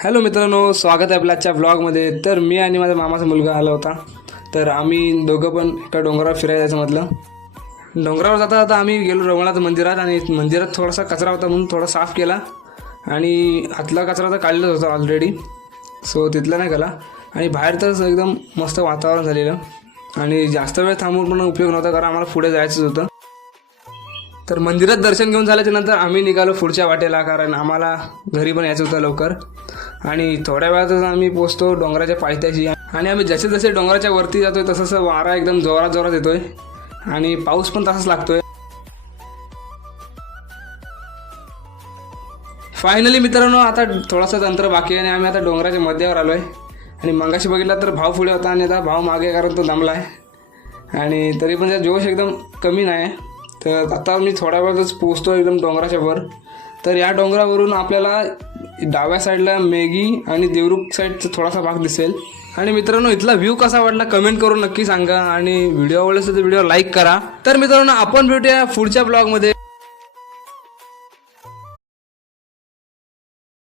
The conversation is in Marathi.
हॅलो मित्रांनो, स्वागत आहे आपल्या आजच्या ब्लॉगमध्ये. तर मी आणि माझा मामाचा मुलगा आला होता. तर आम्ही दोघं पण एका डोंगरावर फिरायला जायचं म्हटलं. डोंगरावर जाता जाता आम्ही गेलो रघुनाथ मंदिरात आणि मंदिरात थोडासा कचरा होता म्हणून थोडा साफ केला आणि आतला कचरा तर काढलाच होता ऑलरेडी, सो तिथला नाही केला. आणि बाहेर तर एकदम मस्त वातावरण झालेलं आणि जास्त वेळ थांबून पण उपयोग नव्हता कारण आम्हाला पुढे जायचंच होतं. तर मंदिरात दर्शन घेऊन झाल्याच्या नंतर आम्ही निघालो पुढच्या वाटेला, कारण आम्हाला घरी पण यायचं होतं लवकर. आणि थोड्या वेळातच आम्ही पोहोचतो डोंगराच्या पायथ्याशी. आणि आम्ही जसे जसे डोंगराच्या वरती जातोय तसं वारा एकदम जोरात जोरात येतोय आणि पाऊस पण तसाच लागतोय. फायनली मित्रांनो, आता थोडासा अंतर बाकी आहे आणि आम्ही आता डोंगराच्या मध्यावर आलो आहे. आणि मगाशी बघितला तर भाव पुढे होता आणि आता भाव मागे, कारण तो दमला आहे आणि तरी पण त्याचा जोश एकदम कमी नाही आहे. तर आता मी थोड्या वेळातच पोहोचतो एकदम डोंगराच्या वर. तर या डोंगरावरून आपल्याला डाव्या साईडला मेघी आणि देवरुख साईडचा थोडासा भाग दिसेल. आणि मित्रांनो, इथला व्ह्यू कसा वाटला कमेंट करून नक्की सांगा आणि व्हिडिओ आवडला असेल तर व्हिडिओ लाईक करा. तर मित्रांनो, आपण भेटूया पुढच्या ब्लॉगमध्ये.